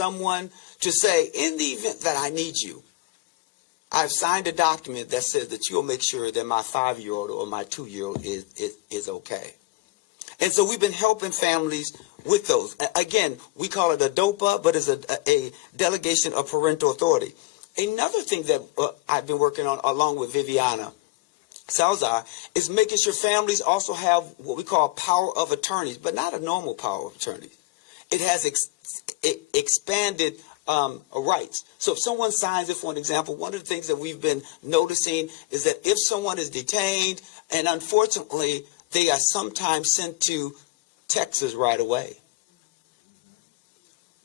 someone to say, in the event that I need you, I've signed a document that says that you'll make sure that my 5-year-old or my 2-year-old is okay. And so we've been helping families with those. Again, we call it a DOPA, but it's a delegation of parental authority. Another thing that I've been working on along with Viviana Salazar is making sure families also have what we call power of attorneys, but not a normal power of attorney. It has expanded rights. So if someone signs it, for an example, one of the things that we've been noticing is that if someone is detained, and unfortunately they are sometimes sent to Texas right away.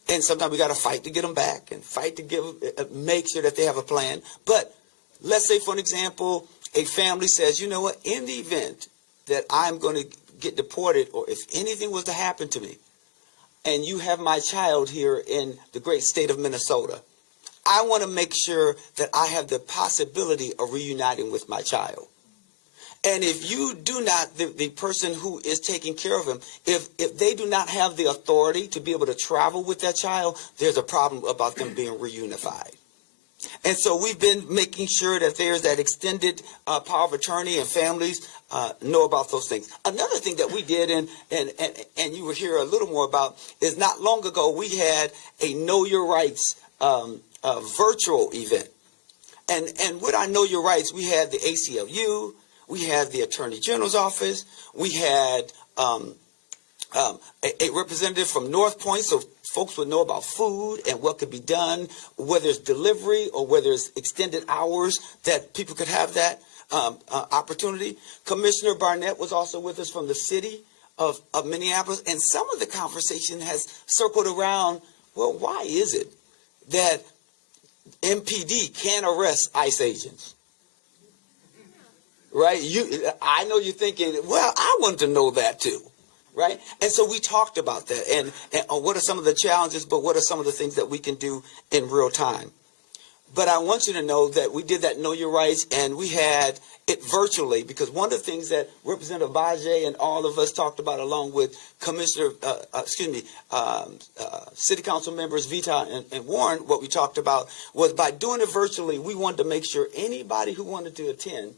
And sometimes we got to fight to get them back and fight to make sure that they have a plan. But let's say, for an example, a family says, you know what, in the event that I'm going to get deported, or if anything was to happen to me, and you have my child here in the great state of Minnesota, I want to make sure that I have the possibility of reuniting with my child. And if you do not, the person who is taking care of him, if they do not have the authority to be able to travel with that child, there's a problem about them being reunified. And so we've been making sure that there's that extended power of attorney, and families know about those things. Another thing that we did, and you will hear a little more about, is not long ago we had a Know Your Rights virtual event. And with our Know Your Rights, we had the ACLU, we had the Attorney General's office, we had a representative from North Point, so folks would know about food and what could be done, whether it's delivery or whether it's extended hours, that people could have that opportunity. Commissioner Barnett was also with us from the city of Minneapolis, and some of the conversation has circled around, well, why is it that MPD can't arrest ICE agents? Right? I know you're thinking, well, I want to know that too. Right? And so we talked about that, and what are some of the challenges, but what are some of the things that we can do in real time. But I want you to know that we did that Know Your Rights, and we had it virtually, because one of the things that Representative Bajay and all of us talked about, along with City Council members Vita and Warren, what we talked about was, by doing it virtually, we wanted to make sure anybody who wanted to attend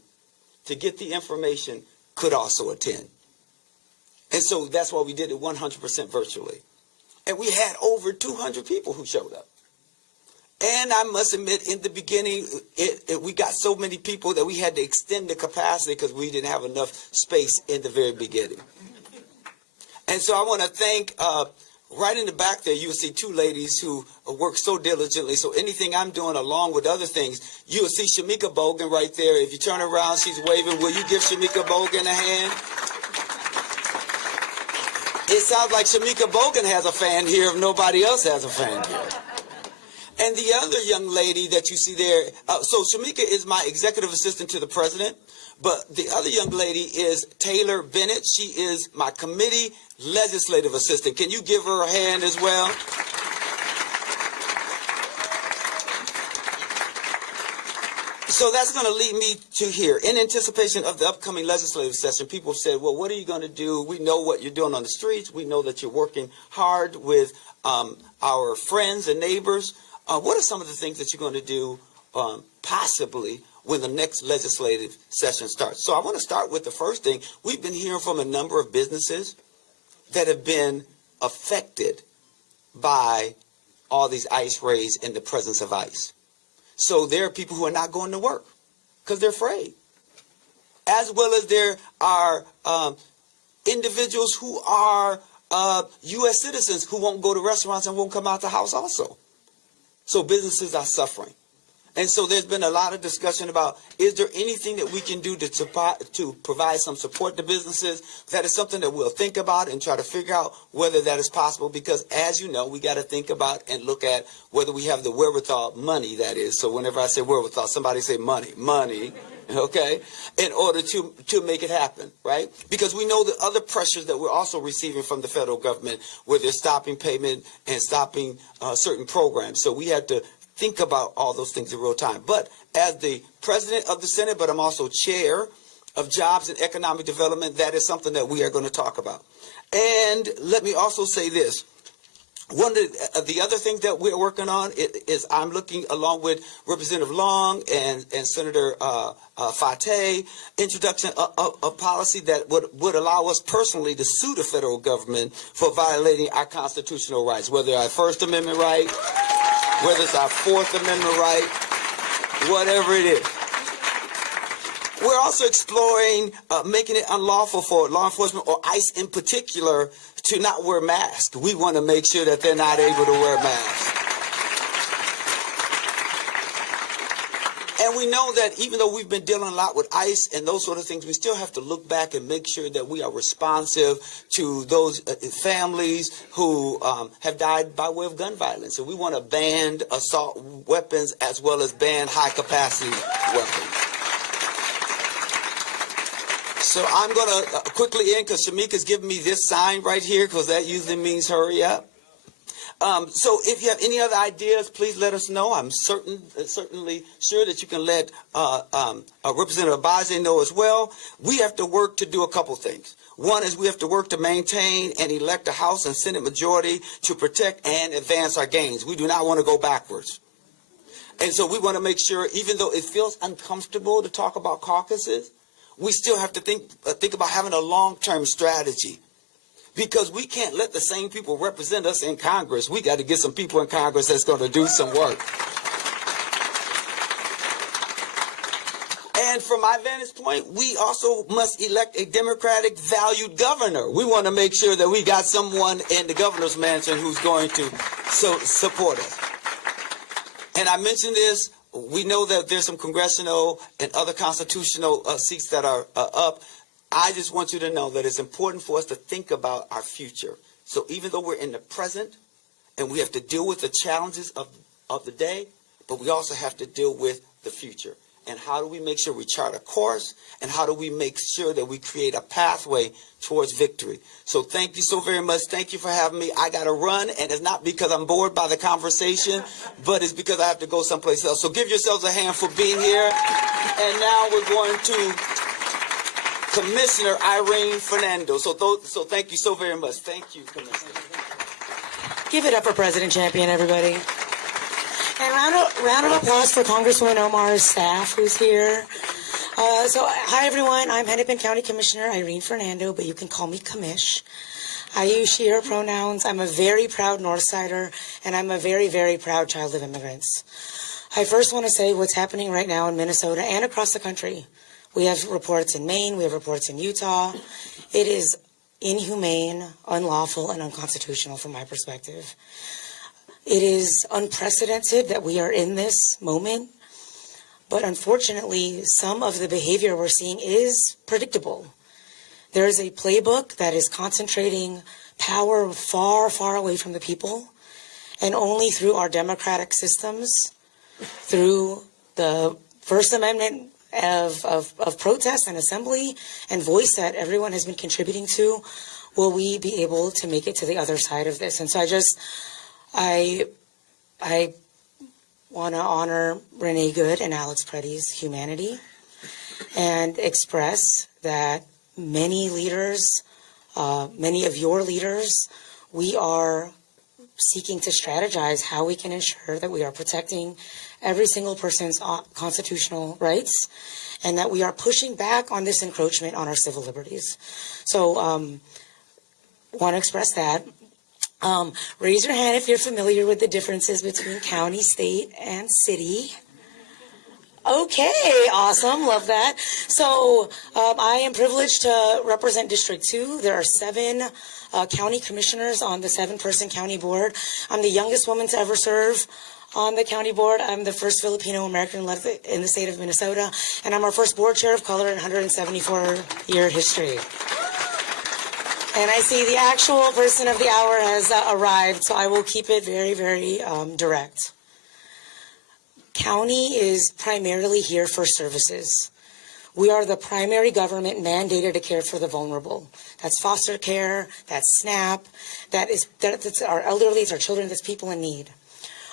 to get the information could also attend. And so that's why we did it 100% virtually. And we had over 200 people who showed up. And I must admit, in the beginning, we got so many people that we had to extend the capacity because we didn't have enough space in the very beginning. And so I want to thank, right in the back there, you'll see two ladies who work so diligently. So anything I'm doing along with other things, you'll see Shamika Bogan right there. If you turn around, she's waving. Will you give Shamika Bogan a hand? It sounds like Shamika Bogan has a fan here if nobody else has a fan here. And the other young lady that you see there, so Shamika is my executive assistant to the president, but the other young lady is Taylor Bennett. She is my committee legislative assistant. Can you give her a hand as well? So that's going to lead me to here. In anticipation of the upcoming legislative session, people have said, well, what are you going to do? We know what you're doing on the streets. We know that you're working hard with our friends and neighbors. What are some of the things that you're going to do possibly when the next legislative session starts? So I want to start with the first thing. We've been hearing from a number of businesses that have been affected by all these ICE raids in the presence of ICE. So there are people who are not going to work because they're afraid, as well as there are individuals who are U.S. citizens who won't go to restaurants and won't come out the house also. So businesses are suffering. And so there's been a lot of discussion about, is there anything that we can do to provide some support to businesses? That is something that we'll think about and try to figure out whether that is possible, because as you know, we got to think about and look at whether we have the wherewithal, money that is. So whenever I say wherewithal, somebody say money, okay, in order to make it happen, right? Because we know the other pressures that we're also receiving from the federal government, where they're stopping payment and stopping certain programs. So we have to think about all those things in real time. But as the president of the Senate, but I'm also chair of Jobs and Economic Development, that is something that we are going to talk about. And let me also say this. One of the other things that we're working on is I'm looking along with Representative Long and Senator Fateh, introduction of policy that would allow us personally to sue the federal government for violating our constitutional rights, whether our First Amendment right, whether it's our Fourth Amendment right, whatever it is. We're also exploring making it unlawful for law enforcement or ICE in particular to not wear masks. We want to make sure that they're not able to wear masks. And we know that even though we've been dealing a lot with ICE and those sort of things, we still have to look back and make sure that we are responsive to those families who have died by way of gun violence. And we want to ban assault weapons as well as ban high-capacity weapons. So I'm going to quickly end because Shamika's giving me this sign right here because that usually means hurry up. So if you have any other ideas, please let us know. I'm certainly sure that you can let Representative Abaze know as well. We have to work to do a couple things. One is we have to work to maintain and elect a House and Senate majority to protect and advance our gains. We do not want to go backwards. And so we want to make sure, even though it feels uncomfortable to talk about caucuses, we still have to think about having a long-term strategy, because we can't let the same people represent us in Congress. We got to get some people in Congress that's going to do some work. And from my vantage point, we also must elect a Democratic valued governor. We want to make sure that we got someone in the governor's mansion who's going to support us. And I mentioned this. We know that there's some congressional and other constitutional seats that are up. I just want you to know that it's important for us to think about our future. So even though we're in the present and we have to deal with the challenges of the day, but we also have to deal with the future. And how do we make sure we chart a course? And how do we make sure that we create a pathway towards victory? So thank you so very much. Thank you for having me. I got to run, and it's not because I'm bored by the conversation, but it's because I have to go someplace else. So give yourselves a hand for being here. And now we're going to Commissioner Irene Fernando. So thank you so very much. Thank you, Commissioner. Give it up for President Champion, everybody. And round of applause for Congresswoman Omar's staff who's here. Hi, everyone. I'm Hennepin County Commissioner Irene Fernando, but you can call me Commish. I use she, her pronouns. I'm a very proud Northsider, and I'm a very, very proud child of immigrants. I first want to say what's happening right now in Minnesota and across the country. We have reports in Maine. We have reports in Utah. It is inhumane, unlawful, and unconstitutional from my perspective. It is unprecedented that we are in this moment, but unfortunately, some of the behavior we're seeing is predictable. There is a playbook that is concentrating power far, far away from the people, and only through our democratic systems, through the First Amendment of protest and assembly and voice that everyone has been contributing to, will we be able to make it to the other side of this. And so I want to honor Renee Good and Alex Preddy's humanity and express that many leaders, many of your leaders, we are seeking to strategize how we can ensure that we are protecting every single person's constitutional rights and that we are pushing back on this encroachment on our civil liberties. So want to express that. Raise your hand if you're familiar with the differences between county, state, and city. Okay, awesome, love that. So I am privileged to represent District 2. There are 7 county commissioners on the 7-person county board. I'm the youngest woman to ever serve on the county board. I'm the first Filipino American in the state of Minnesota, and I'm our first board chair of color in 174-year history. And I see the actual person of the hour has arrived, so I will keep it very, very direct. County is primarily here for services. We are the primary government mandated to care for the vulnerable. That's foster care, that's SNAP, that's our elderly, it's our children, that's people in need.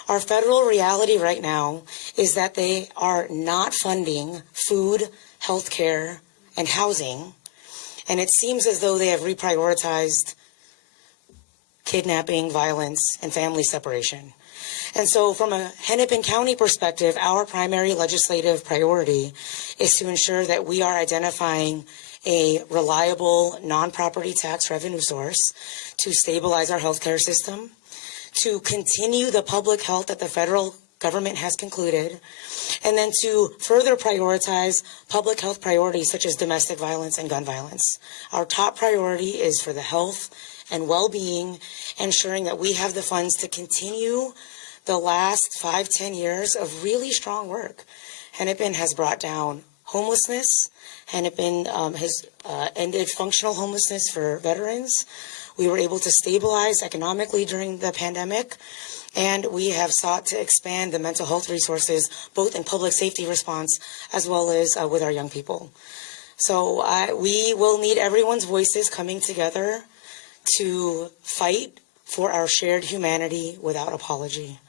Our federal reality right now is that they are not funding food, health care, and housing. And it seems as though they have reprioritized kidnapping, violence, and family separation. And so from a Hennepin County perspective, our primary legislative priority is to ensure that we are identifying a reliable non-property tax revenue source to stabilize our healthcare system, to continue the public health that the federal government has concluded, and then to further prioritize public health priorities such as domestic violence and gun violence. Our top priority is for the health and well-being, ensuring that we have the funds to continue the last 5-10 years of really strong work. Hennepin has brought down homelessness. Hennepin has ended functional homelessness for veterans. We were able to stabilize economically during the pandemic, and we have sought to expand the mental health resources, both in public safety response as well as with our young people. So we will need everyone's voices coming together to fight for our shared humanity without apology.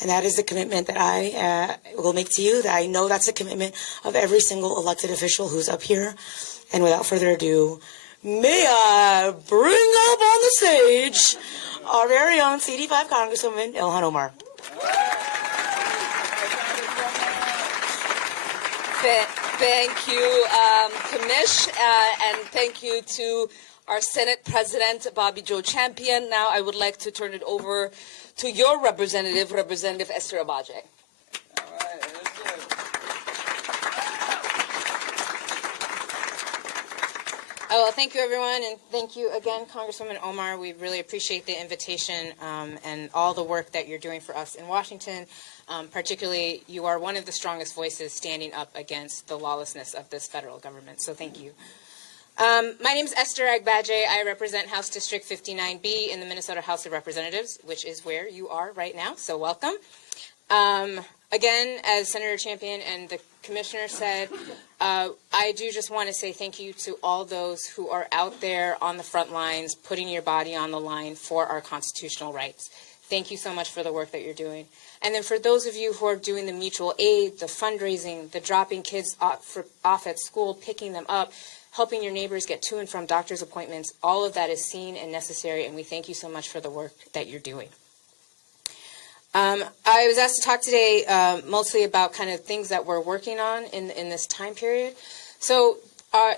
And that is the commitment that I will make to you. That I know that's a commitment of every single elected official who's up here. And without further ado, may I bring up on the stage our very own CD5 Congresswoman, Ilhan Omar. Thank you, Commish, and thank you to our Senate President, Bobby Joe Champion. Now I would like to turn it over to your representative, Representative Esther Abaje. All right, that's good. Oh, well, thank you, everyone, and thank you again, Congresswoman Omar. We really appreciate the invitation and all the work that you're doing for us in Washington. Particularly, you are one of the strongest voices standing up against the lawlessness of this federal government, so thank you. My name is Esther Agbaje. I represent House District 59B in the Minnesota House of Representatives, which is where you are right now, so welcome. Again, as Senator Champion and the Commissioner said, I do just want to say thank you to all those who are out there on the front lines, putting your body on the line for our constitutional rights. Thank you so much for the work that you're doing. And then for those of you who are doing the mutual aid, the fundraising, the dropping kids off at school, picking them up, helping your neighbors get to and from doctor's appointments, all of that is seen and necessary, and we thank you so much for the work that you're doing. I was asked to talk today mostly about kind of things that we're working on in this time period. So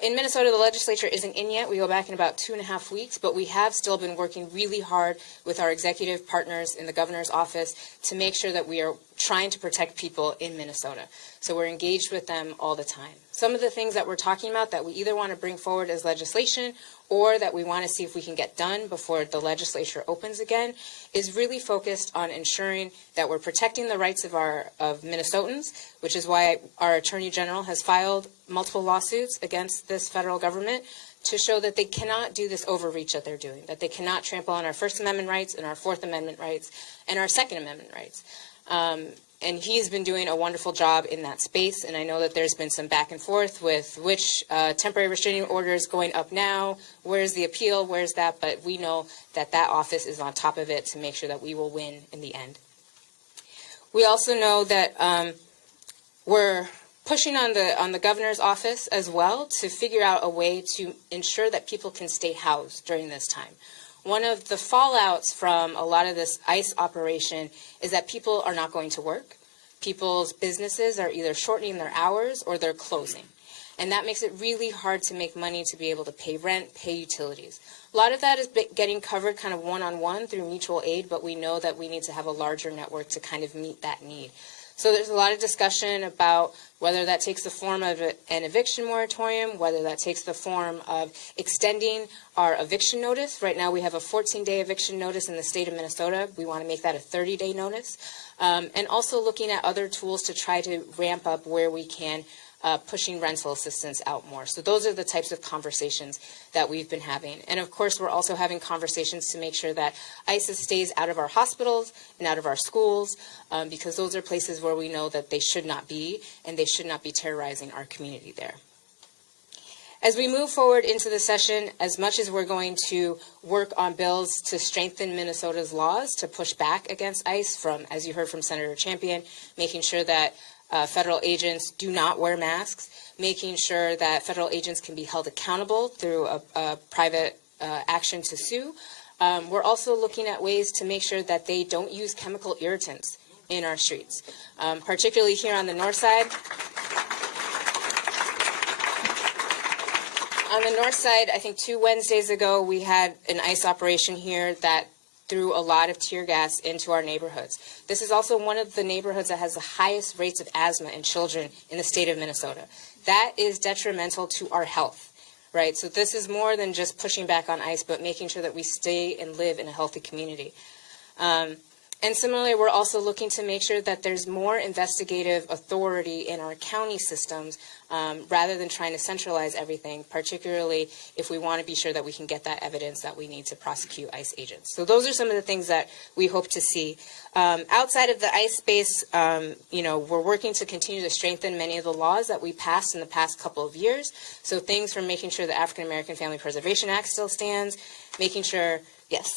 in Minnesota, the legislature isn't in yet. We go back in about 2.5 weeks, but we have still been working really hard with our executive partners in the governor's office to make sure that we are trying to protect people in Minnesota. So we're engaged with them all the time. Some of the things that we're talking about that we either want to bring forward as legislation or that we want to see if we can get done before the legislature opens again is really focused on ensuring that we're protecting the rights of Minnesotans, which is why our Attorney General has filed multiple lawsuits against this federal government to show that they cannot do this overreach that they're doing, that they cannot trample on our First Amendment rights and our Fourth Amendment rights and our Second Amendment rights. And he's been doing a wonderful job in that space, and I know that there's been some back and forth with which temporary restraining order is going up now, where's the appeal, where's that, but we know that that office is on top of it to make sure that we will win in the end. We also know that we're pushing on the governor's office as well to figure out a way to ensure that people can stay housed during this time. One of the fallouts from a lot of this ICE operation is that people are not going to work. People's businesses are either shortening their hours or they're closing. And that makes it really hard to make money to be able to pay rent, pay utilities. A lot of that is getting covered kind of one-on-one through mutual aid, but we know that we need to have a larger network to kind of meet that need. So there's a lot of discussion about whether that takes the form of an eviction moratorium, whether that takes the form of extending our eviction notice. Right now we have a 14-day eviction notice in the state of Minnesota. We want to make that a 30-day notice. And also looking at other tools to try to ramp up where we can, pushing rental assistance out more. So those are the types of conversations that we've been having. And of course, we're also having conversations to make sure that ISIS stays out of our hospitals and out of our schools, because those are places where we know that they should not be, and they should not be terrorizing our community there. As we move forward into the session, as much as we're going to work on bills to strengthen Minnesota's laws to push back against ICE, from, as you heard from Senator Champion, making sure that federal agents do not wear masks, making sure that federal agents can be held accountable through a private action to sue, We're also looking at ways to make sure that they don't use chemical irritants in our streets, particularly here on the north side. On the north side, I think 2 Wednesdays ago, we had an ICE operation here that threw a lot of tear gas into our neighborhoods. This is also one of the neighborhoods that has the highest rates of asthma in children in the state of Minnesota. That is detrimental to our health, right? So this is more than just pushing back on ICE, but making sure that we stay and live in a healthy community. And similarly, we're also looking to make sure that there's more investigative authority in our county systems rather than trying to centralize everything, particularly if we want to be sure that we can get that evidence that we need to prosecute ICE agents. So those are some of the things that we hope to see. Outside of the ICE space, we're working to continue to strengthen many of the laws that we passed in the past couple of years. So things from making sure the African American Family Preservation Act still stands, making sure, yes.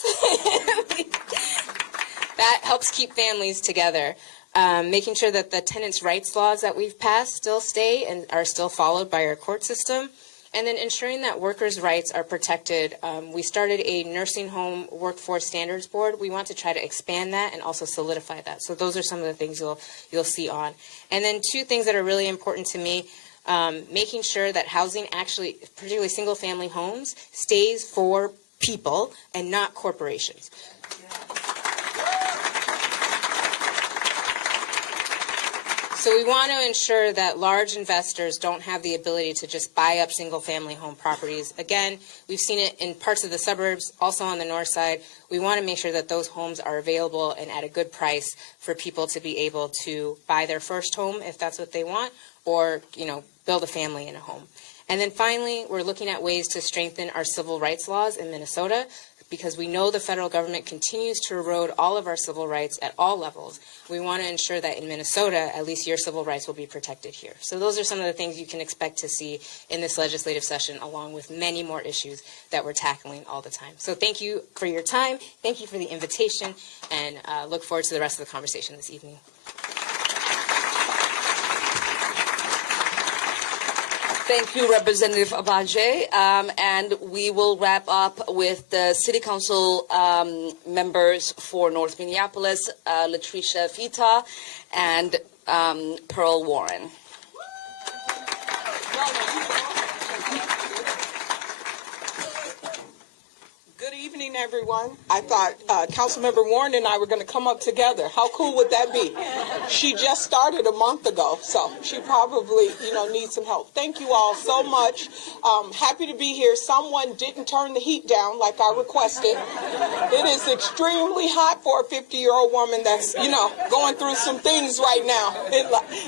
That helps keep families together. Making sure that the tenants' rights laws that we've passed still stay and are still followed by our court system. And then ensuring that workers' rights are protected. We started a nursing home workforce standards board. We want to try to expand that and also solidify that. So those are some of the things you'll see on. And then 2 things that are really important to me. Making sure that housing actually, particularly single-family homes, stays for people and not corporations. So we want to ensure that large investors don't have the ability to just buy up single-family home properties. Again, we've seen it in parts of the suburbs, also on the north side. We want to make sure that those homes are available and at a good price for people to be able to buy their first home if that's what they want, or build a family in a home. And then finally, we're looking at ways to strengthen our civil rights laws in Minnesota, because we know the federal government continues to erode all of our civil rights at all levels. We want to ensure that in Minnesota, at least your civil rights will be protected here. So those are some of the things you can expect to see in this legislative session, along with many more issues that we're tackling all the time. So thank you for your time. Thank you for the invitation, and look forward to the rest of the conversation this evening. Thank you, Representative Abaje. And we will wrap up with the City Council members for North Minneapolis, Latricia Fita and Pearl Warren. Good evening, everyone. I thought Councilmember Warren and I were going to come up together. How cool would that be? She just started a month ago, so she probably, needs some help. Thank you all so much. Happy to be here. Someone didn't turn the heat down like I requested. It is extremely hot for a 50-year-old woman that's, going through some things right now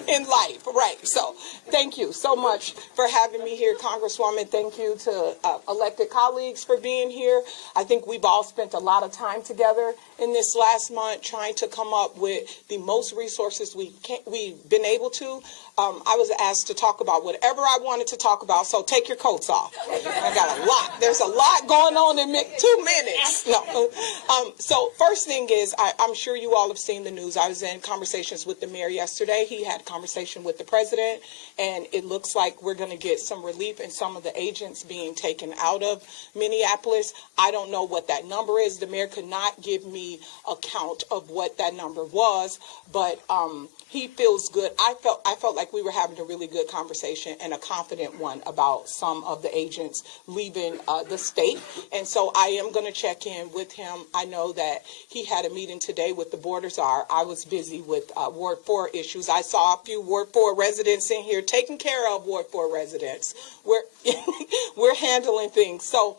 in life. Right. So thank you so much for having me here, Congresswoman. Thank you to elected colleagues for being here. I think we've all spent a lot of time together in this last month trying to come up with the most resources we've been able to. I was asked to talk about whatever I wanted to talk about, so take your coats off. I got a lot. There's a lot going on in 2 minutes. No. So first thing is, I'm sure you all have seen the news. I was in conversations with the mayor yesterday. He had a conversation with the president, and it looks like we're going to get some relief in some of the agents being taken out of Minneapolis. I don't know what that number is. The mayor could not give me a count of what that number was, but he feels good. I felt like we were having a really good conversation and a confident one about some of the agents leaving the state. And so I am going to check in with him. I know that he had a meeting today with the border czar. I was busy with Ward 4 issues. I saw a few Ward 4 residents in here taking care of Ward 4 residents. We're handling things. So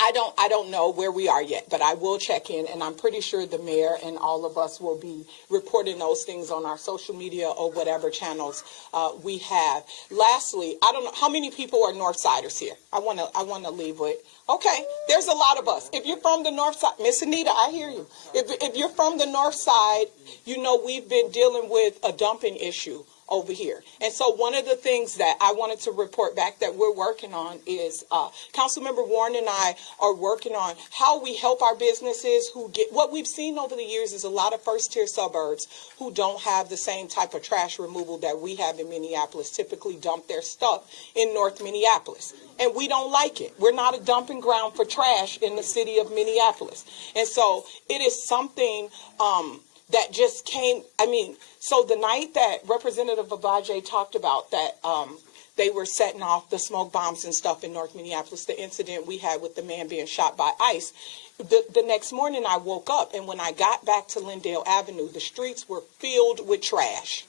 I don't know where we are yet, but I will check in, and I'm pretty sure the mayor and all of us will be reporting those things on our social media or whatever channels we have. Lastly, I don't know how many people are Northsiders here. I want to leave with. Okay, there's a lot of us. If you're from the north side, Miss Anita, I hear you. If you're from the north side, we've been dealing with a dumping issue over here. And so one of the things that I wanted to report back that we're working on is Councilmember Warren and I are working on how we help our businesses who get, what we've seen over the years is a lot of first-tier suburbs who don't have the same type of trash removal that we have in Minneapolis, typically dump their stuff in North Minneapolis. And we don't like it. We're not a dumping ground for trash in the city of Minneapolis. And so it is something that just came, so the night that Representative Abaje talked about that they were setting off the smoke bombs and stuff in North Minneapolis, the incident we had with the man being shot by ICE, the next morning I woke up, and when I got back to Lindale Avenue, the streets were filled with trash.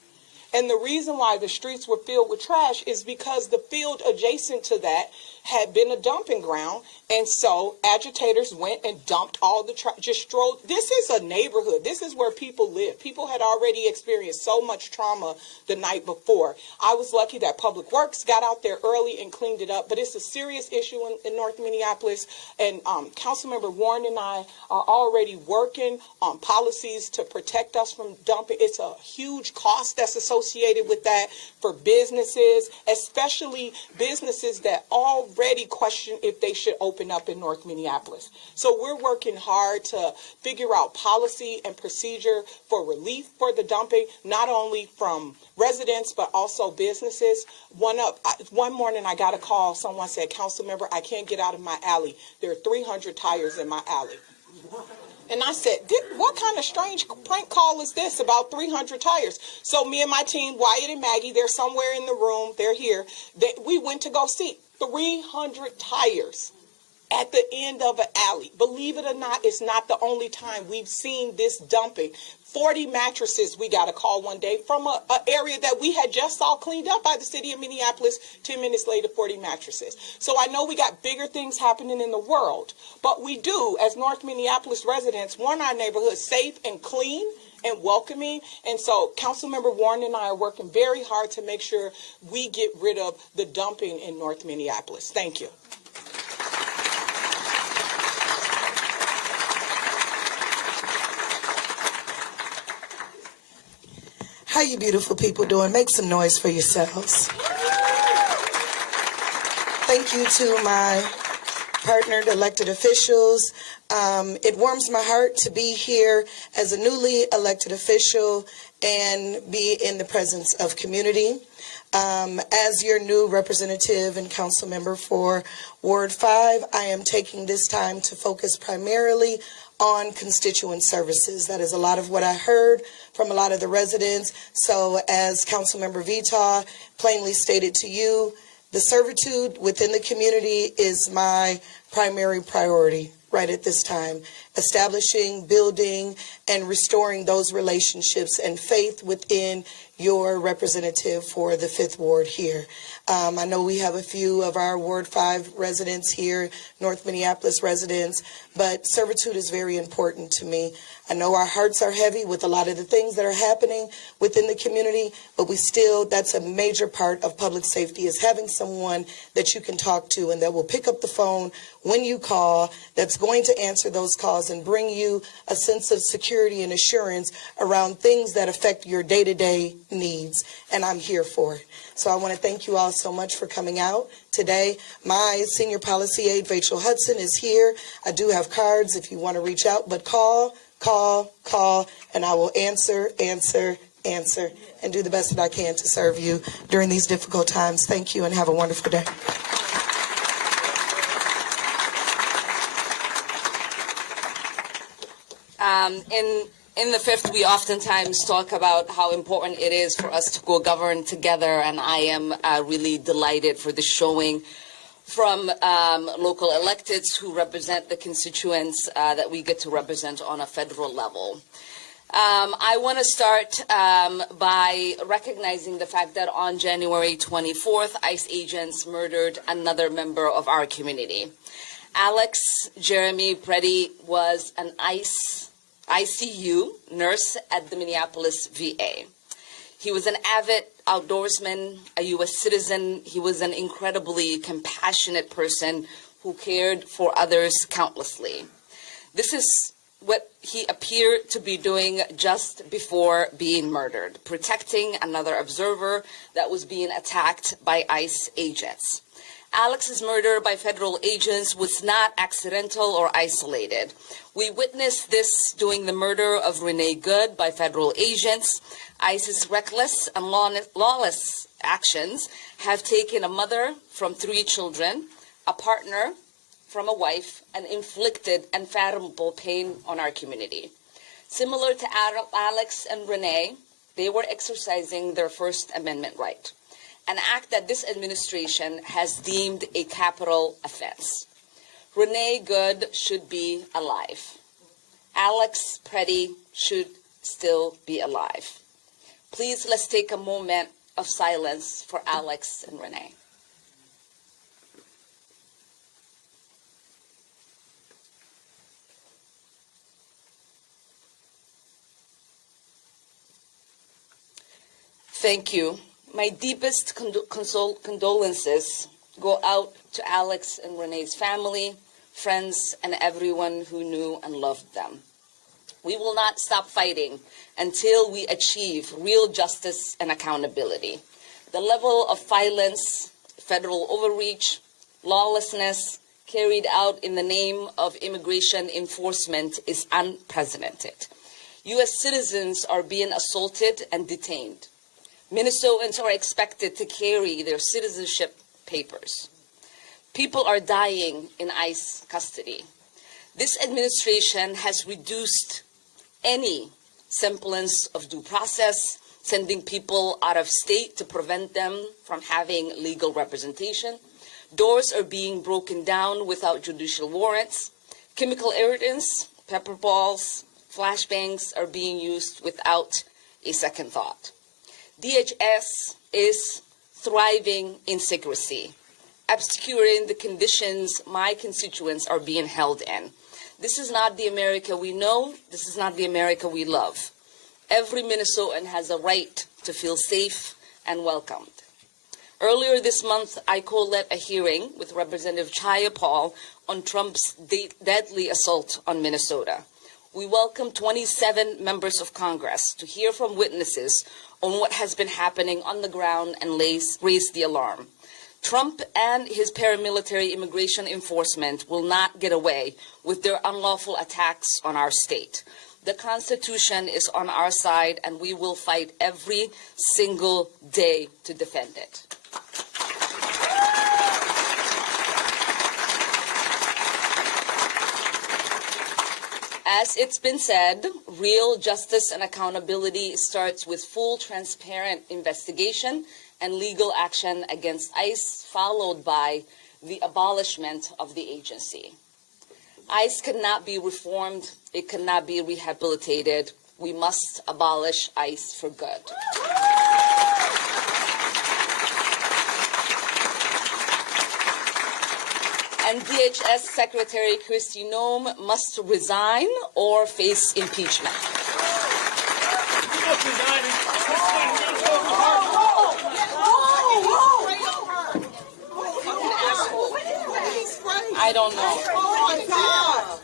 And the reason why the streets were filled with trash is because the field adjacent to that had been a dumping ground. And so agitators went and dumped all the trash, just strolled. This is a neighborhood. This is where people live. People had already experienced so much trauma the night before. I was lucky that Public Works got out there early and cleaned it up. But it's a serious issue in North Minneapolis. And Councilmember Warren and I are already working on policies to protect us from dumping. It's a huge cost that's associated with that for businesses, especially businesses that already question if they should open up in North Minneapolis. So we're working hard to figure out policy and procedure for relief for the dumping, not only from residents, but also businesses. One morning I got a call. Someone said, "Council member, I can't get out of my alley. There are 300 tires in my alley." And I said, what kind of strange prank call is this about 300 tires? So me and my team, Wyatt and Maggie, they're somewhere in the room. They're here. We went to go see 300 tires at the end of an alley. Believe it or not, it's not the only time we've seen this dumping. 40 mattresses we got a call one day from an area that we had just saw cleaned up by the city of Minneapolis. 10 minutes later, 40 mattresses. So I know we got bigger things happening in the world, but we do, as North Minneapolis residents, want our neighborhood safe and clean and welcoming. And so Councilmember Warren and I are working very hard to make sure we get rid of the dumping in North Minneapolis. Thank you. How you beautiful people doing? Make some noise for yourselves. Thank you to my partnered elected officials. It warms my heart to be here as a newly elected official and be in the presence of community. As your new representative and council member for Ward 5, I am taking this time to focus primarily on constituent services. That is a lot of what I heard from a lot of the residents. So as Councilmember Vita plainly stated to you, the servitude within the community is my primary priority right at this time. Establishing, building, and restoring those relationships and faith within your representative for the 5th Ward here. I know we have a few of our Ward 5 residents here, North Minneapolis residents, but servitude is very important to me. I know our hearts are heavy with a lot of the things that are happening within the community, but that's a major part of public safety, is having someone that you can talk to and that will pick up the phone when you call, that's going to answer those calls and bring you a sense of security and assurance around things that affect your day-to-day needs, and I'm here for it. So I want to thank you all so much for coming out today. My senior policy aide, Rachel Hudson, is here. I do have cards if you want to reach out, but call, and I will answer, and do the best that I can to serve you during these difficult times. Thank you, and have a wonderful day. In the 5th, we oftentimes talk about how important it is for us to go govern together, and I am really delighted for the showing from local electeds who represent the constituents that we get to represent on a federal level. I want to start by recognizing the fact that on January 24th, ICE agents murdered another member of our community. Alex Jeremy Preddy was an ICU nurse at the Minneapolis VA. He was an avid outdoorsman, a U.S. citizen. He was an incredibly compassionate person who cared for others countlessly. This is what he appeared to be doing just before being murdered, protecting another observer that was being attacked by ICE agents. Alex's murder by federal agents was not accidental or isolated. We witnessed this during the murder of Renee Good by federal agents. ICE's reckless and lawless actions have taken a mother from 3 children, a partner from a wife, and inflicted unfathomable pain on our community. Similar to Alex and Renee, they were exercising their First Amendment right, an act that this administration has deemed a capital offense. Renee Good should be alive. Alex Preddy should still be alive. Please, let's take a moment of silence for Alex and Renee. Thank you. My deepest condolences go out to Alex and Renee's family, friends, and everyone who knew and loved them. We will not stop fighting until we achieve real justice and accountability. The level of violence, federal overreach, lawlessness carried out in the name of immigration enforcement is unprecedented. U.S. citizens are being assaulted and detained. Minnesotans are expected to carry their citizenship papers. People are dying in ICE custody. This administration has reduced any semblance of due process, sending people out of state to prevent them from having legal representation. Doors are being broken down without judicial warrants. Chemical irritants, pepper balls, flashbangs are being used without a second thought. DHS is thriving in secrecy, obscuring the conditions my constituents are being held in. This is not the America we know. This is not the America we love. Every Minnesotan has a right to feel safe and welcomed. Earlier this month, I co-led a hearing with Representative Chaya Paul on Trump's deadly assault on Minnesota. We welcomed 27 members of Congress to hear from witnesses on what has been happening on the ground and raise the alarm. Trump and his paramilitary immigration enforcement will not get away with their unlawful attacks on our state. The Constitution is on our side, and we will fight every single day to defend it. As it's been said, real justice and accountability starts with full, transparent investigation and legal action against ICE, followed by the abolishment of the agency. ICE cannot be reformed. It cannot be rehabilitated. We must abolish ICE for good. And DHS Secretary Kristi Noem must resign or face impeachment. I don't know. Oh my God!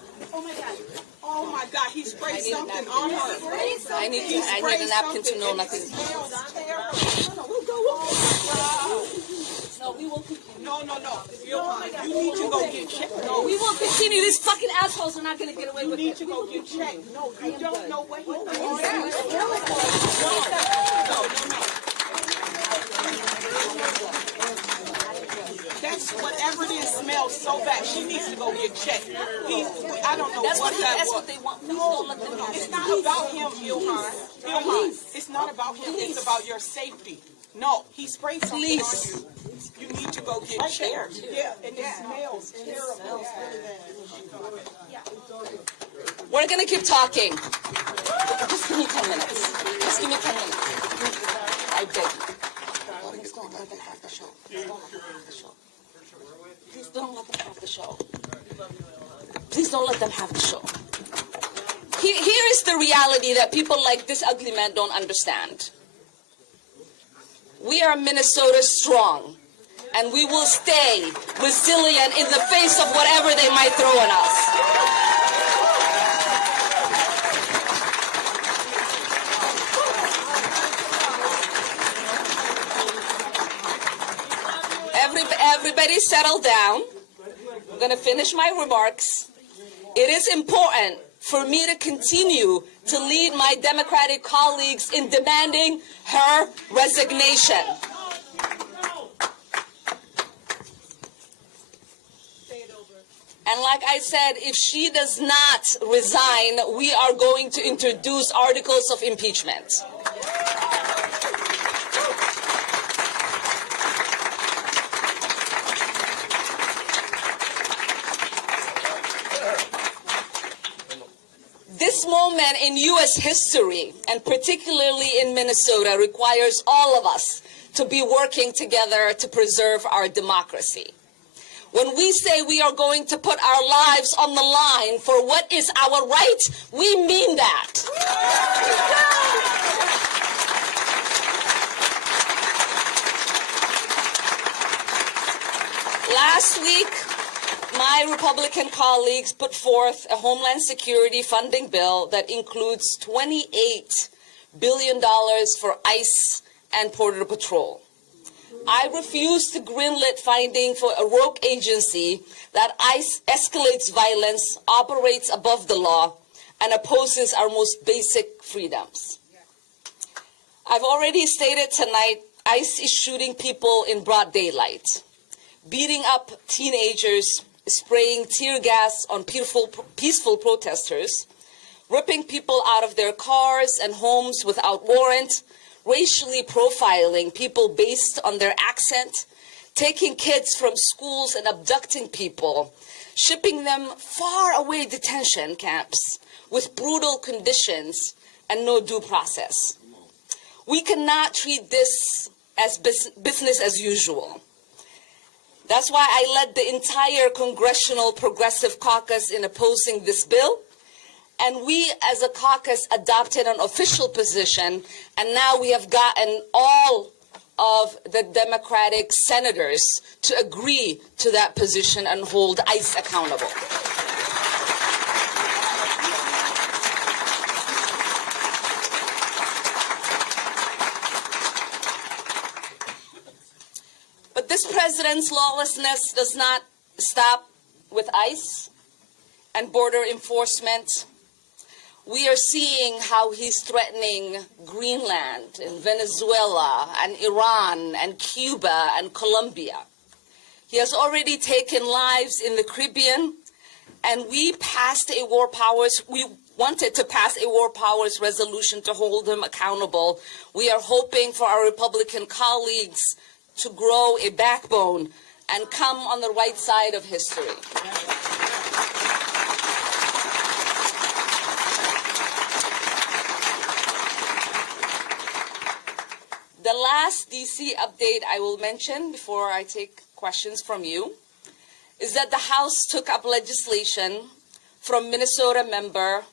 Oh my God! He sprayed something on her. I need a napkin to know nothing. No, we will continue. No. You need to go get checked. No, We will continue. These fucking assholes are not going to get away you with need it. to go get checked. No, you don't know what he's doing. That's whatever it is smells so bad. She needs to go get checked. I don't know That's what that that's was. what they want. Please don't let them have It's it. not about him, Ilhan. Ilhan, it's not about him. It's about your safety. No, he sprayed something on you. You need to go get checked. Yeah, and it smells terrible. We're going to keep talking. Just give me 10 minutes. Just give me 10 minutes. I beg you. Please don't let them have the show. Please don't let them have the show. Please don't let them have the show. Here is the reality that people like this ugly man don't understand. We are Minnesota strong, and we will stay resilient in the face of whatever they might throw at us. everybody settle down. I'm going to finish my remarks. It is important for me to continue to lead my Democratic colleagues in demanding her resignation. And like I said, if she does not resign, we are going to introduce articles of impeachment. This moment in U.S. history, and particularly in Minnesota, requires all of us to be working together to preserve our democracy. When we say we are going to put our lives on the line for what is our right, we mean that. Last week, my Republican colleagues put forth a Homeland Security funding bill that includes $28 billion for ICE and Border Patrol. I refuse to greenlit funding for a rogue agency that ICE escalates violence, operates above the law, and opposes our most basic freedoms. I've already stated tonight, ICE is shooting people in broad daylight, beating up teenagers, spraying tear gas on peaceful protesters, ripping people out of their cars and homes without warrant, racially profiling people based on their accent, taking kids from schools and abducting people, shipping them far away detention camps with brutal conditions and no due process. We cannot treat this as business as usual. That's why I led the entire Congressional Progressive Caucus in opposing this bill. And we, as a caucus, adopted an official position, and now we have gotten all of the Democratic senators to agree to that position and hold ICE accountable. But this president's lawlessness does not stop with ICE and border enforcement. We are seeing how he's threatening Greenland and Venezuela and Iran and Cuba and Colombia. He has already taken lives in the Caribbean, and we wanted to pass a war powers resolution to hold him accountable. We are hoping for our Republican colleagues to grow a backbone and come on the right side of history. The last DC update I will mention before I take questions from you is that the House took up legislation from Minnesota member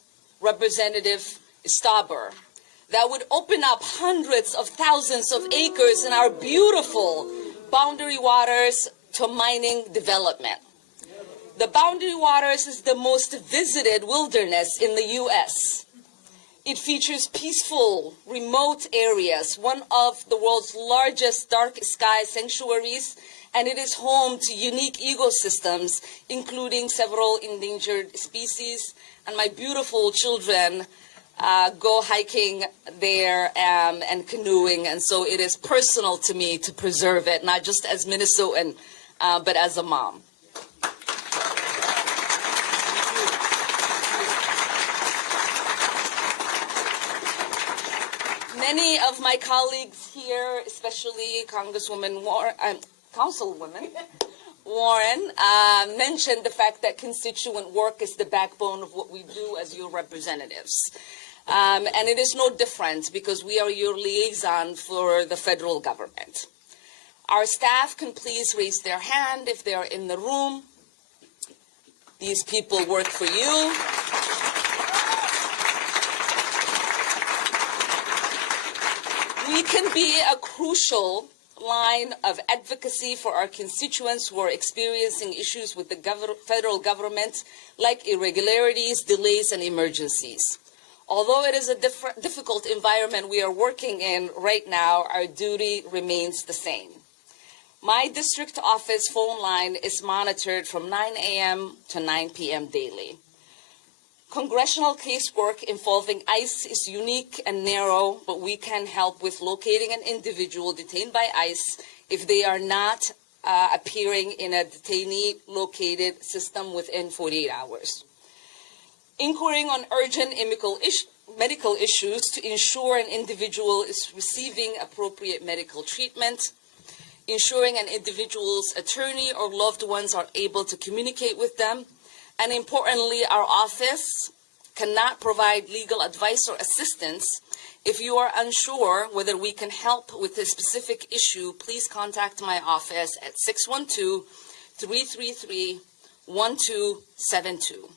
Representative Stauber that would open up hundreds of thousands of acres in our beautiful boundary waters to mining development. The boundary waters is the most visited wilderness in the U.S. It features peaceful, remote areas, one of the world's largest dark sky sanctuaries, and it is home to unique ecosystems, including several endangered species. And my beautiful children go hiking there and canoeing, and so it is personal to me to preserve it, not just as Minnesotan, but as a mom. Many of my colleagues here, especially Councilwoman Warren, mentioned the fact that constituent work is the backbone of what we do as your representatives. And it is no different because we are your liaison for the federal government. Our staff can please raise their hand if they are in the room. These people work for you. We can be a crucial line of advocacy for our constituents who are experiencing issues with the federal government, like irregularities, delays, and emergencies. Although it is a difficult environment we are working in right now, our duty remains the same. My district office phone line is monitored from 9 a.m. to 9 p.m. daily. Congressional casework involving ICE is unique and narrow, but we can help with locating an individual detained by ICE if they are not appearing in a detainee located system within 48 hours. Inquiring on urgent medical issues to ensure an individual is receiving appropriate medical treatment. Ensuring an individual's attorney or loved ones are able to communicate with them. And importantly, our office cannot provide legal advice or assistance. If you are unsure whether we can help with a specific issue, please contact my office at 612-333-1272.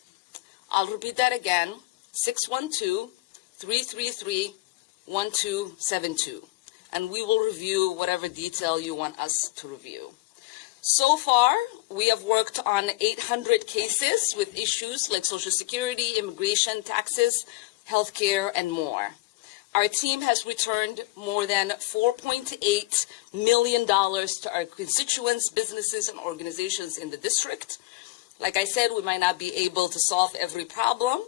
I'll repeat that again, 612-333-1272. And we will review whatever detail you want us to review. So far, we have worked on 800 cases with issues like Social Security, immigration, taxes, healthcare, and more. Our team has returned more than $4.8 million to our constituents, businesses, and organizations in the district. Like I said, we might not be able to solve every problem,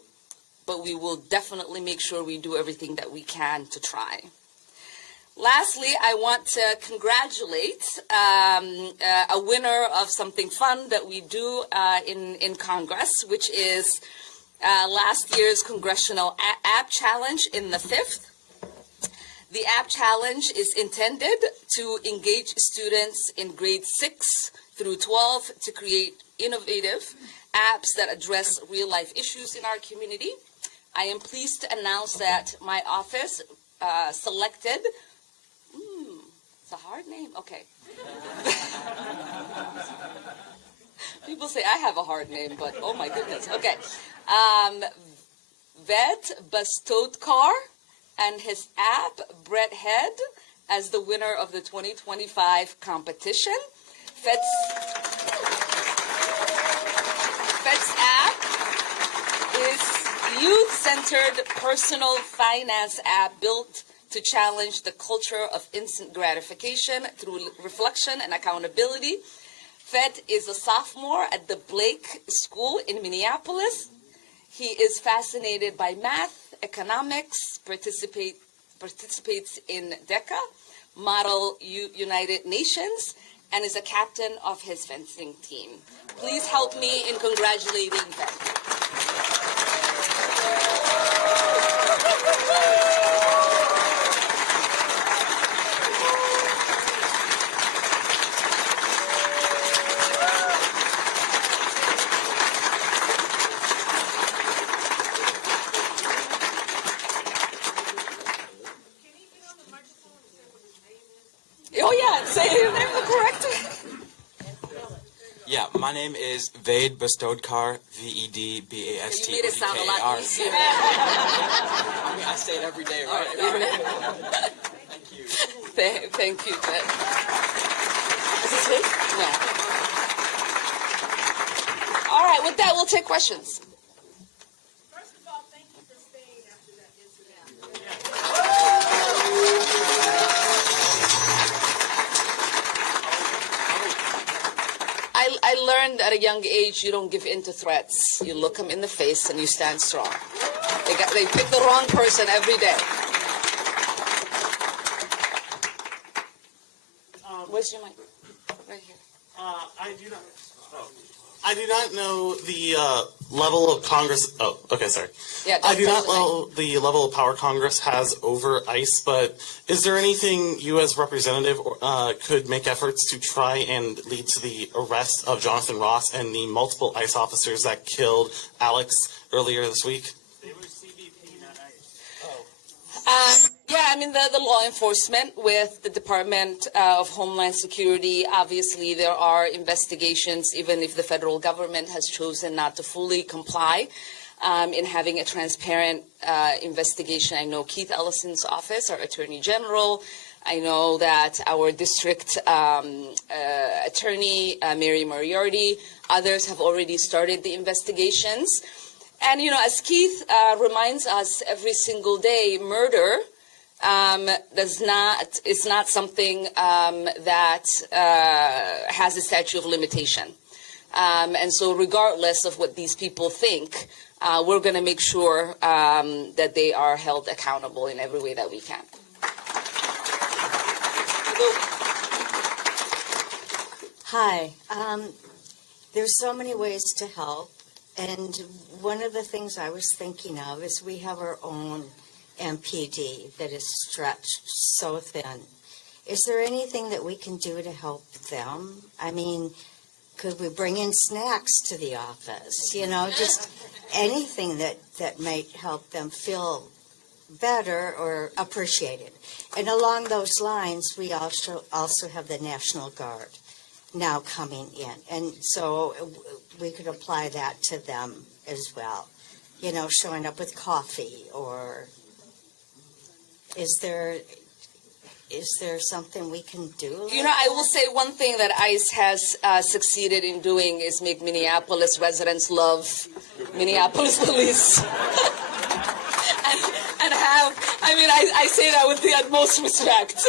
but we will definitely make sure we do everything that we can to try. Lastly, I want to congratulate a winner of something fun that we do in Congress, which is last year's Congressional App Challenge in the 5th. The App Challenge is intended to engage students in grades 6 through 12 to create innovative apps that address real-life issues in our community. I am pleased to announce that my office selected. It's a hard name. Okay. People say I have a hard name, but oh my goodness. Okay. Vet Bastodkar and his app, Brett Head, as the winner of the 2025 competition. Vet's app is youth-centered personal finance app built to challenge the culture of instant gratification through reflection and accountability. Fed is a sophomore at the Blake School in Minneapolis. He is fascinated by math, economics, participates in DECA, Model United Nations, and is a captain of his fencing team. Please help me in congratulating Fed. Oh yeah, say your name the correct way. Yeah, my name is Ved Bastodkar, V-E-D-B-A-S-T-O-D-K-A-R. You made it sound a lot easier. I mean, I say it every day, right? Thank you. Thank you, Ted. Is this his? Yeah. All right, with that, we'll take questions. First of all, thank you for staying after that incident. I learned at a young age you don't give in to threats. You look them in the face and you stand strong. They pick the wrong person every day. Where's your mic? Right here. I do not know the level of Congress. Oh, okay, sorry. Yeah, I do that's not know the level of power Congress has over ICE, but is there anything you as representative could make efforts to try and lead to the arrest of Jonathan Ross and the multiple ICE officers that killed Alex earlier this week? They were CBP, not ICE. Yeah, I mean, the law enforcement with the Department of Homeland Security, obviously there are investigations, even if the federal government has chosen not to fully comply in having a transparent investigation. I know Keith Ellison's office, our Attorney General. I know that our district attorney, Mary Moriarty, others have already started the investigations. And, you know, as Keith reminds us every single day, murder it's not something that has a statute of limitation. And so regardless of what these people think, we're going to make sure that they are held accountable in every way that we can. Hi. There's so many ways to help, and one of the things I was thinking of is we have our own MPD that is stretched so thin. Is there anything that we can do to help them? I mean, could we bring in snacks to the office? You know, just anything that might help them feel better or appreciated. And along those lines, we also have the National Guard now coming in. And so we could apply that to them as well. You know, showing up with coffee, or is there something we can do? You know, I will say one thing that ICE has succeeded in doing is make Minneapolis residents love Minneapolis police. and have, I mean, I say that with the utmost respect.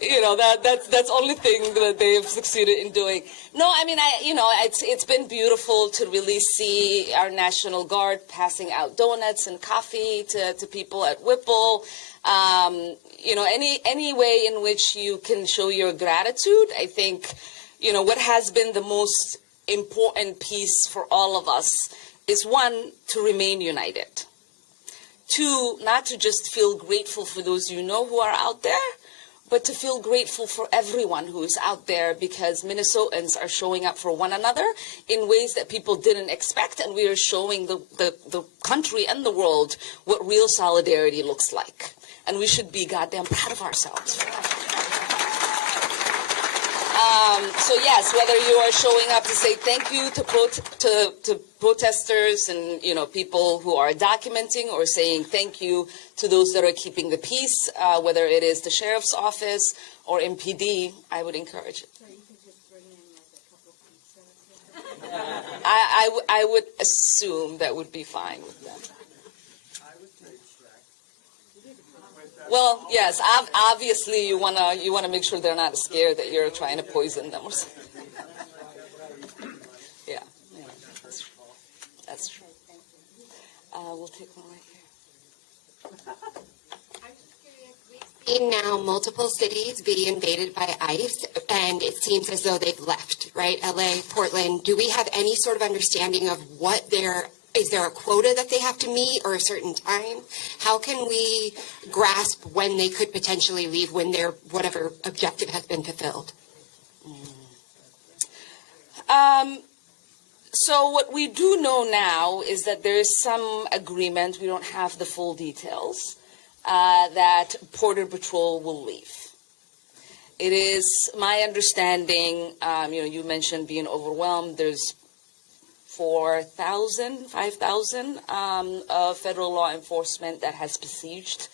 You know, that's only thing that they've succeeded in doing. No, I mean, it's been beautiful to really see our National Guard passing out donuts and coffee to people at Whipple. You know, any way in which you can show your gratitude. I think, you know, what has been the most important piece for all of us is, one, to remain united. Two, not to just feel grateful for those you know who are out there, but to feel grateful for everyone who is out there, because Minnesotans are showing up for one another in ways that people didn't expect, and we are showing the country and the world what real solidarity looks like. And we should be goddamn proud of ourselves for that. So yes, whether you are showing up to say thank you to protesters and, you know, people who are documenting, or saying thank you to those that are keeping the peace, whether it is the sheriff's office or MPD, I would encourage it. I would assume that would be fine with them. Well, yes, obviously you wanna make sure they're not scared that you're trying to poison them or something. Yeah, that's true. We'll take one right here. Seen now multiple cities be invaded by ICE, and it seems as though they've left, right? LA, Portland. Do we have any sort of understanding of is there a quota that they have to meet, or a certain time? How can we grasp when they could potentially leave, when their whatever objective has been fulfilled? So what we do know now is that there is some agreement, we don't have the full details, that Border Patrol will leave. It is my understanding, you know, you mentioned being overwhelmed, there's 5,000 of federal law enforcement that has besieged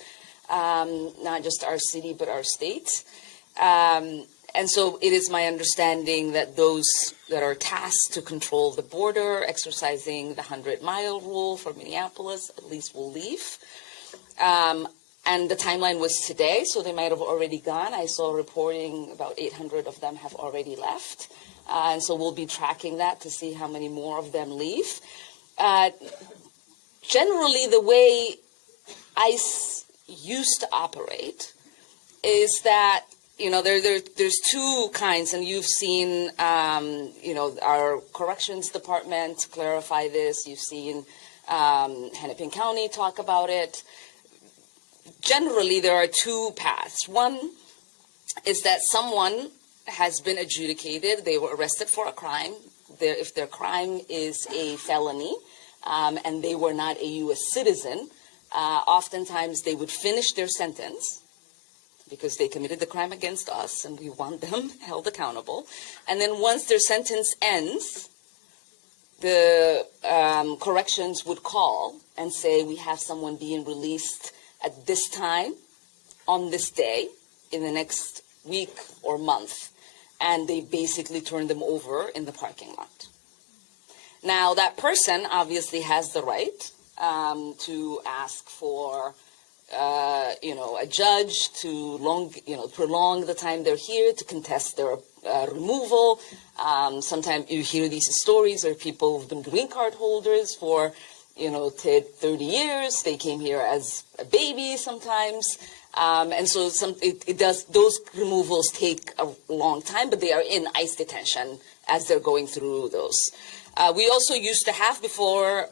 not just our city but our state. And so it is my understanding that those that are tasked to control the border, exercising the 100-mile rule for Minneapolis, at least will leave. And the timeline was today, so they might have already gone. I saw reporting about 800 of them have already left. And so we'll be tracking that to see how many more of them leave. Generally, the way ICE used to operate is that, you know, there's two kinds, and you've seen, you know, our corrections department clarify this. You've seen Hennepin County talk about it. Generally, there are two paths. One is that someone has been adjudicated, they were arrested for a crime. If their crime is a felony, and they were not a U.S. citizen, oftentimes they would finish their sentence because they committed the crime against us, and we want them held accountable. And then once their sentence ends, the corrections would call and say, we have someone being released at this time, on this day, in the next week or month. And they basically turn them over in the parking lot. Now, that person obviously has the right to ask for a judge to prolong the time they're here to contest their removal. Sometimes you hear these stories of people who've been green card holders for 30 years. They came here as a baby sometimes. And so those removals take a long time, but they are in ICE detention as they're going through those. We also used to have before,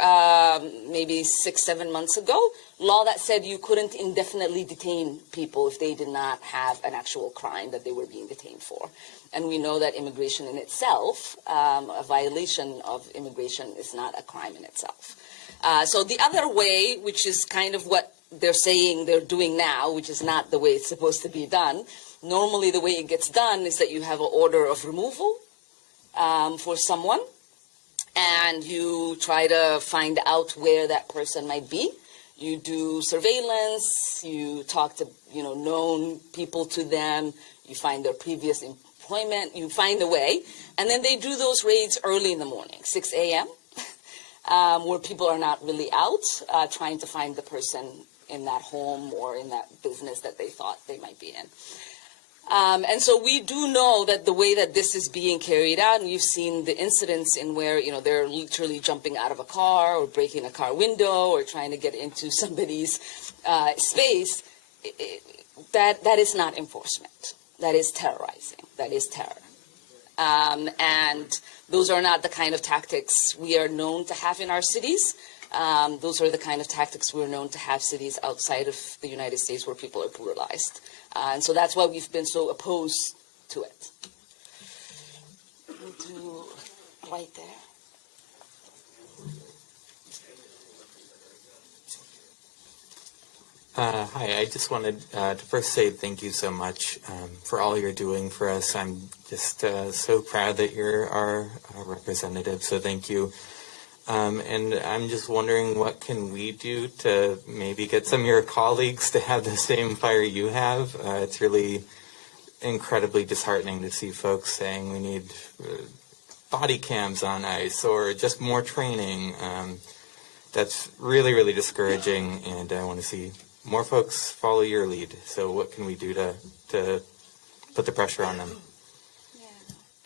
maybe 6-7 months ago, law that said you couldn't indefinitely detain people if they did not have an actual crime that they were being detained for. And we know that immigration in itself, a violation of immigration is not a crime in itself. So the other way, which is kind of what they're saying they're doing now, which is not the way it's supposed to be done. Normally the way it gets done is that you have an order of removal for someone, and you try to find out where that person might be. You do surveillance, you talk to known people to them, you find their previous employment, you find a way, and then they do those raids early in the morning, 6 a.m., where people are not really out trying to find the person in that home or in that business that they thought they might be in. And so we do know that the way that this is being carried out, and you've seen the incidents in where, they're literally jumping out of a car or breaking a car window or trying to get into somebody's space, that is not enforcement. That is terrorizing. That is terror. And those are not the kind of tactics we are known to have in our cities. Those are the kind of tactics we're known to have cities outside of the United States where people are brutalized. And so that's why we've been so opposed to it. We'll do right there. Hi, I just wanted to first say thank you so much for all you're doing for us. I'm just so proud that you're our representative, so thank you. And I'm just wondering, what can we do to maybe get some of your colleagues to have the same fire you have? It's really incredibly disheartening to see folks saying we need body cams on ICE or just more training. That's really, really discouraging, and I want to see more folks follow your lead. So what can we do to put the pressure on them?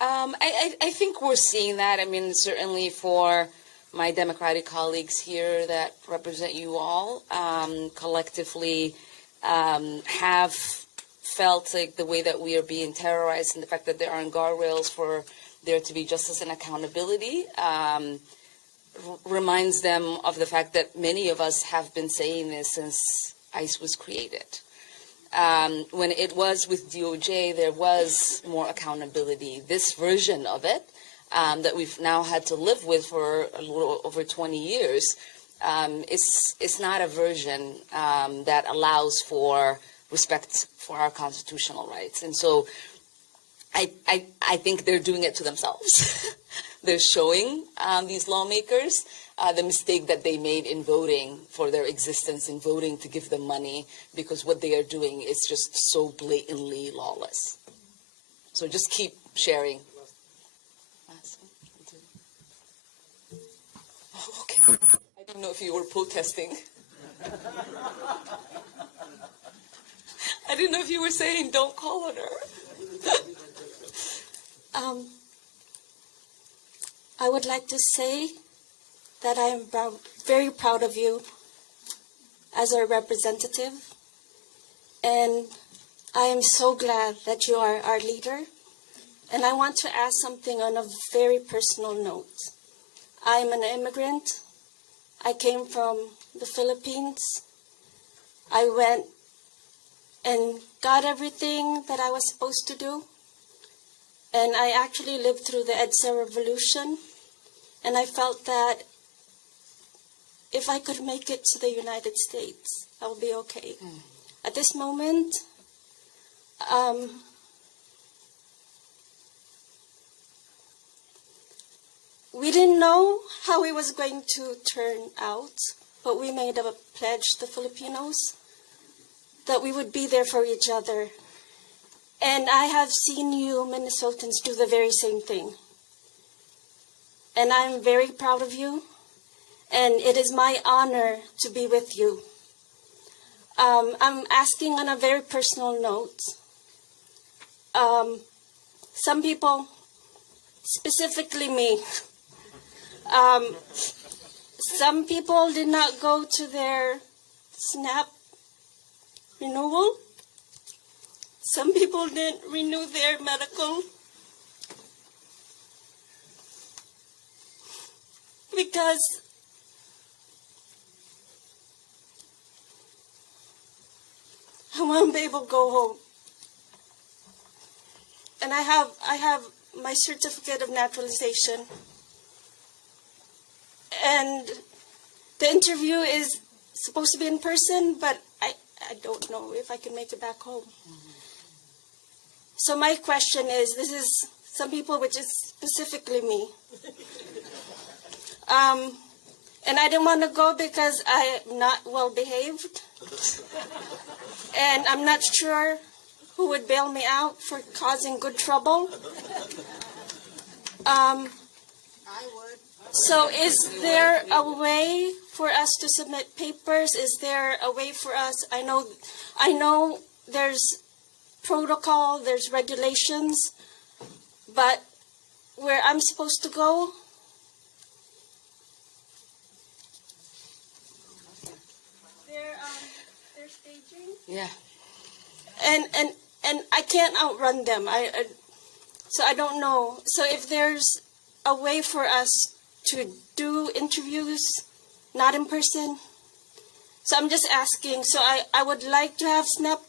I think we're seeing that. I mean, certainly for my Democratic colleagues here that represent you all, collectively have felt like the way that we are being terrorized and the fact that there aren't guardrails for there to be justice and accountability reminds them of the fact that many of us have been saying this since ICE was created. When it was with DOJ, there was more accountability. This version of it that we've now had to live with for a little over 20 years is not a version that allows for respect for our constitutional rights. And so I think they're doing it to themselves. They're showing these lawmakers the mistake that they made in voting for their existence, in voting to give them money, because what they are doing is just so blatantly lawless. So just keep sharing. Oh, okay. I didn't know if you were protesting. I didn't know if you were saying, don't call on her. I would like to say that I am very proud of you as our representative, and I am so glad that you are our leader. And I want to ask something on a very personal note. I am an immigrant. I came from the Philippines. I went and got everything that I was supposed to do. And I actually lived through the EDSA revolution. And I felt that if I could make it to the United States, I would be okay. At this moment, we didn't know how it was going to turn out, but we made a pledge, the Filipinos, that we would be there for each other. And I have seen you Minnesotans do the very same thing. And I'm very proud of you, and it is my honor to be with you. I'm asking on a very personal note. Some people, specifically me, some people did not go to their SNAP renewal. Some people didn't renew their medical because I want to be able to go home. And I have my certificate of naturalization. And the interview is supposed to be in person, but I don't know if I can make it back home. So my question is, this is some people, which is specifically me. And I didn't want to go because I'm not well behaved. And I'm not sure who would bail me out for causing good trouble. I would. So is there a way for us to submit papers? Is there a way for us? I know there's protocol, there's regulations, but where I'm supposed to go, they're staging. Yeah. And I can't outrun them. So I don't know. So if there's a way for us to do interviews, not in person. So I'm just asking. So I would like to have SNAP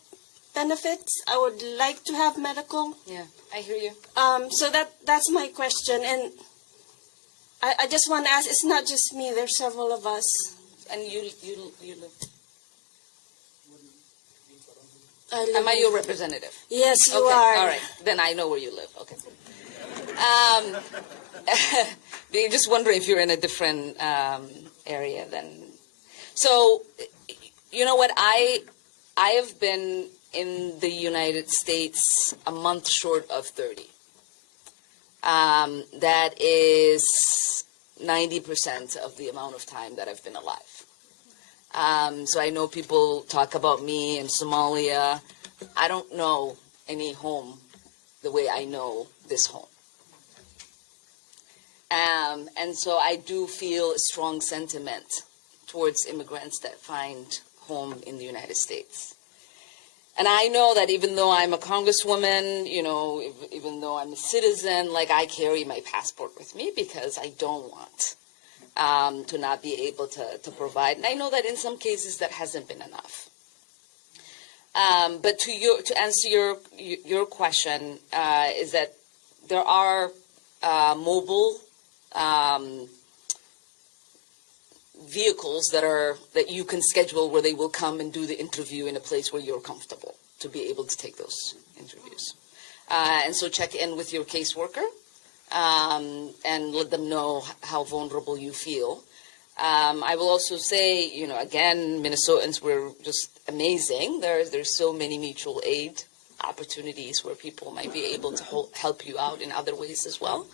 benefits. I would like to have medical. Yeah, I hear you. So that's my question. And I just want to ask, it's not just me. There's several of us. And you live. Am Am I your representative? Yes, you Okay, are. all right. Then I know where you live. Okay. They're just wondering if you're in a different area than. So, you know what? I have been in the United States a month short of 30. That is 90% of the amount of time that I've been alive. So I know people talk about me in Somalia. I don't know any home the way I know this home. And so I do feel a strong sentiment towards immigrants that find home in the United States. And I know that even though I'm a congresswoman, you know, even though I'm a citizen, like I carry my passport with me because I don't want to not be able to provide. And I know that in some cases that hasn't been enough. But to answer your question, is that there are mobile vehicles that you can schedule where they will come and do the interview in a place where you're comfortable to be able to take those interviews. And so check in with your caseworker and let them know how vulnerable you feel. I will also say, you know, again, Minnesotans were just amazing. There's so many mutual aid opportunities where people might be able to help you out in other ways as well.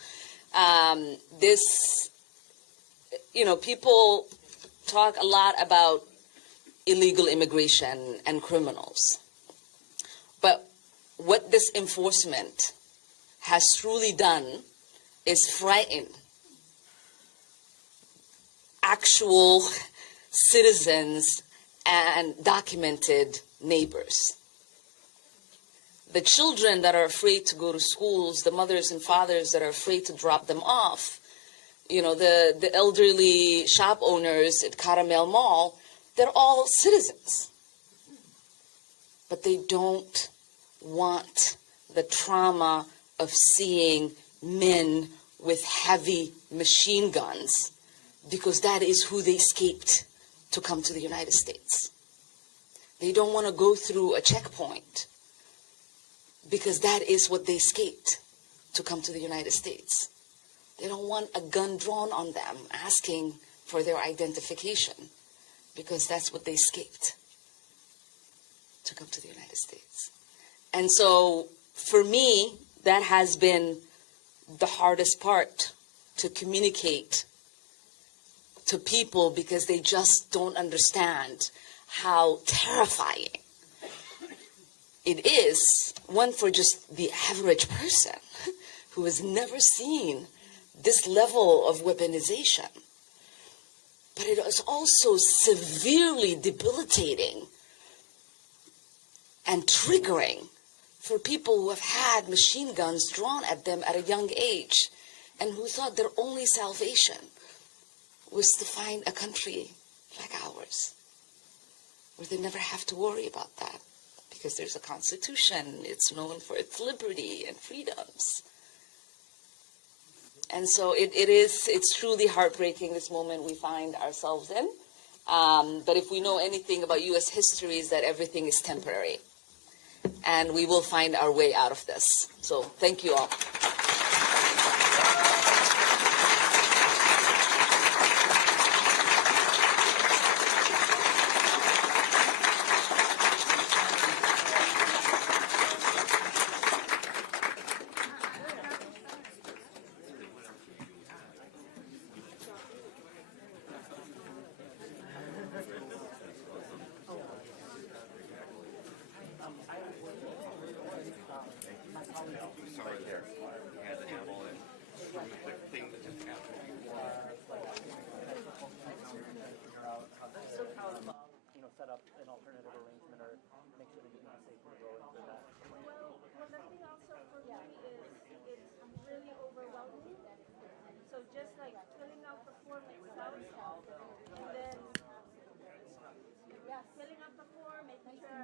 You know, people talk a lot about illegal immigration and criminals. But what this enforcement has truly done is frighten actual citizens and documented neighbors. The children that are afraid to go to schools, the mothers and fathers that are afraid to drop them off, you know, the elderly shop owners at Caramel Mall, they're all citizens. But they don't want the trauma of seeing men with heavy machine guns because that is who they escaped to come to the United States. They don't want to go through a checkpoint because that is what they escaped to come to the United States. They don't want a gun drawn on them asking for their identification because that's what they escaped to come to the United States. And so for me, that has been the hardest part to communicate to people because they just don't understand. how terrifying it is, one, for just the average person who has never seen this level of weaponization. But it is also severely debilitating and triggering for people who have had machine guns drawn at them at a young age and who thought their only salvation was to find a country like ours, where they never have to worry about that because there's a constitution, it's known for its liberty and freedoms. And so it's truly heartbreaking, this moment we find ourselves in. But if we know anything about U.S. history, is that everything is temporary. And we will find our way out of this. So thank you all. Set up an alternative arrangement or make sure that you can safely go into that. Well, the thing also for me is it's really overwhelming. So just like filling out the form itself, and then filling out the form, making sure